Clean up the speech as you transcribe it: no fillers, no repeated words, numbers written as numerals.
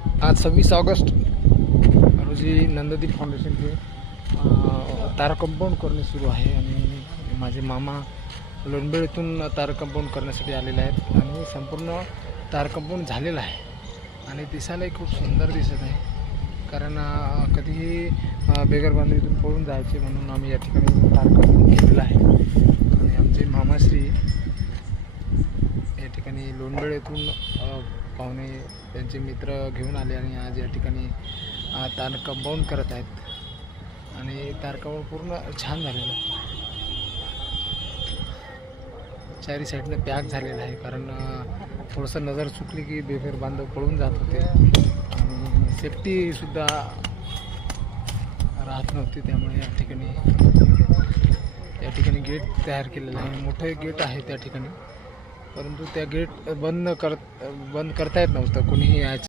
आज 26 ऑगस्ट रोजी नंददीप फाउंडेशन हे तारा कंपाऊंड करणे सुरू आहे आणि माझे मामा लोणबेळ येथून तारा कंपाऊंड करण्यासाठी आलेले आहेत आणि संपूर्ण तारा कंपाऊंड झालेलं आहे आणि दिसायलाही खूप सुंदर दिसत आहे. कारण कधीही बेगर बांधव इथून पळून जायचे म्हणून आम्ही या ठिकाणी तारा कंपाऊंड केलेलं आहे. आणि आमचे मामाश्री या ठिकाणी लोणबेळ येथून पाहुणे त्यांचे मित्र घेऊन आले आणि आज या ठिकाणी तार कंपाऊंड करत आहेत आणि तार कंपाऊंड पूर्ण छान झालेलं आहे. चारी साईडने पॅक झालेलं आहे कारण थोडंसं नजर चुकली की बेघर बांधव पळून जात होते आणि सेफ्टीसुद्धा राहत नव्हती. त्यामुळे या ठिकाणी गेट तयार केलेलं आहे. मोठं गेट आहे त्या ठिकाणी, परंतु त्या गेट बंद करता येत नव्हतं. कोणीही यायचं